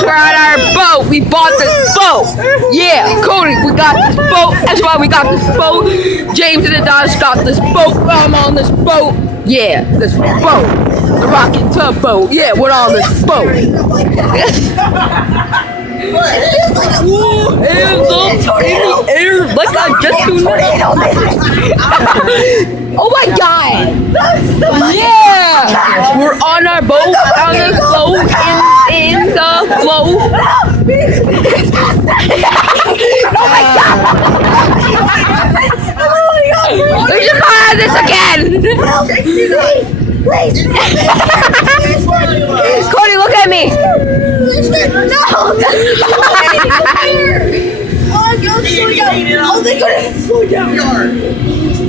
We're on our boat. We bought this boat. Yeah, Cody, we got this boat. That's why we got this boat. James and Adonis got this boat. I'm on this boat. Yeah, this boat. The Rockin' Tub boat. Yeah, we're on this boat. Ooh, hands up in the air like I just do now. Oh my god. Yeah. We're on our boat, on the boat, in the float. Oh my god. We should try this again. Please. Cody, look at me.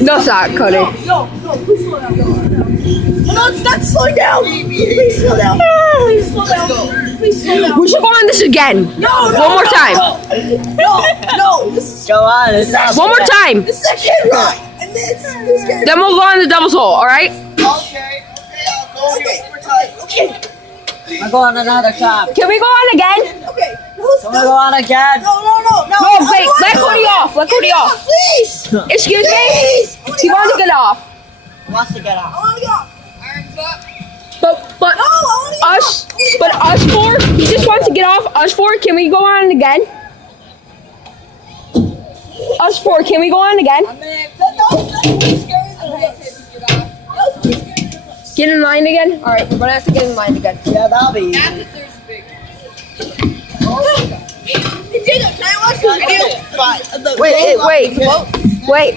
No, stop, Cody. No, please slow down. No, it's not slowing down. Please slow down. Please slow down. Please slow down. We should go on this again. No. One more time. No. Go on. It's not One more time. This is a kid ride. And this kid. Then we'll go on the devil's hole, alright? Okay, I'll go here one more time. Okay. I'm going another time. Can we go on again? Okay. No, I'm gonna go on again. No. No, wait, let Cody off. Let Cody off. Please. Excuse me? Please. He wants to get off. Who wants to get I out? want to get off. Arms up. But No, I want to get off. us four, he just wants to get off. Us four, can we go on again? Us four, can we go on again? That was pretty scary though. That was pretty scary. Get in line again? Alright, we're gonna have to get in line again. Yeah, that'll be easy. After there's a big. Hey, Jacob, can I watch the video? Wait.